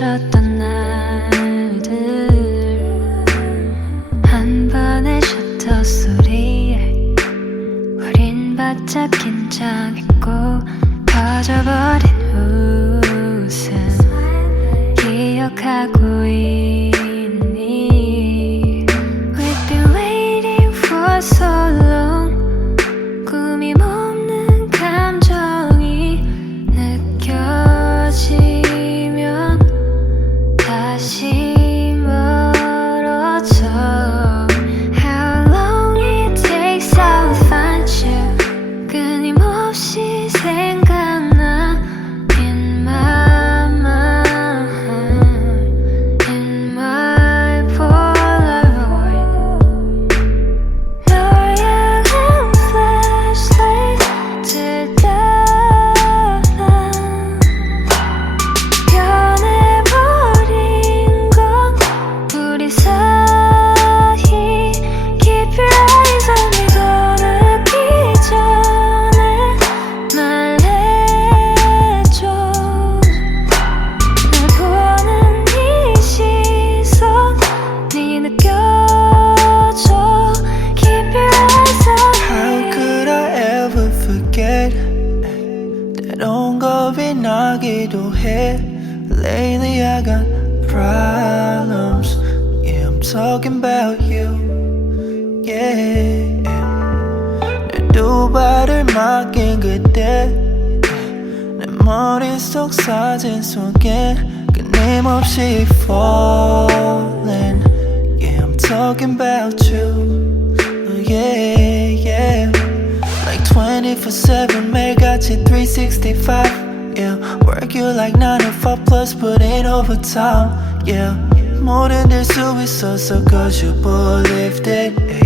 헤어졌던 날들 한 번의 셔터 소리에 우린 바짝 긴장했고 퍼져버린 웃음 기억하고 있니? We've been waiting for so long. 꿈이 없는 감정이 느껴지면 다시 멀어져. How long it takes I'll find you. 끊임없이 생각나 in my mind, in my Polaroid. 널 향한 flashlight 들다가 변해버린 건 우리 사이. Keep your eyes on me. 더 늦기 전에 말해줘. 날 보는 이 시선이 느껴져. Keep your eyes on me. How could I ever forget 때론 겁이 나기도 해. Lately I got problems. Yeah, I'm talking about you. Yeah, 내 두 발을 맡긴 그때 내 머릿속 사진 속에 끊임없이 falling. Yeah, I'm talking about you. Yeah, yeah. Like 24/7 매일같이 365. Yeah, work you like 9 to 5 plus put in overtime. Yeah, 뭐든 될 수 있었어 cause you believed it. Ay,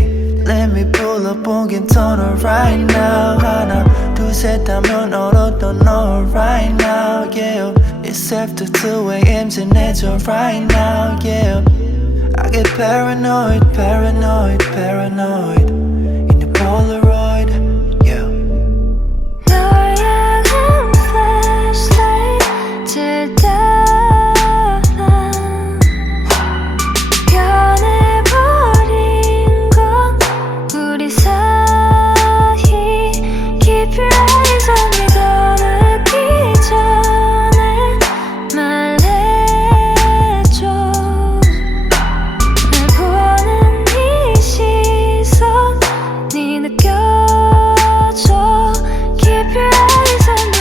let me pull up on 괜찮아 right now. 하나 둘 셋 하면 얼어도 너 right now. Yeah, it's after 2 a.m. 지내줘 right now. Yeah, I get paranoid, paranoid, paranoid in the Polaroid. Yeah. 널 향한 flashlight 들다가 변해버린 건 우리 사이. Keep your eyes on me. 더 늦기 전에 말해줘. 날 보는 이 시선이 느껴져. Keep your eyes on me.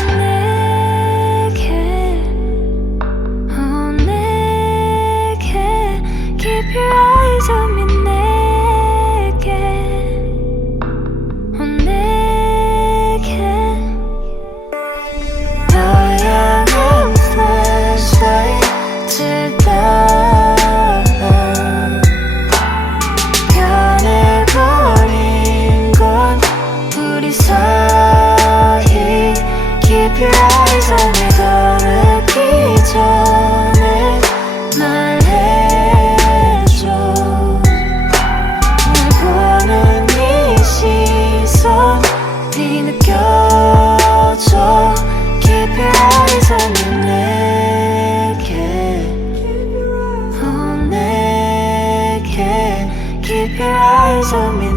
내게 내게 Keep your eyes on me. 내게 내게 널 향한 flashlight 들다가 변해버린 건 우리 사이. Keep your eyes on me. 더 늦기 전에 말해줘. 날 보는 이 시선이 느껴져. Keep your eyes on me. 내게 내게 Keep your eyes on me.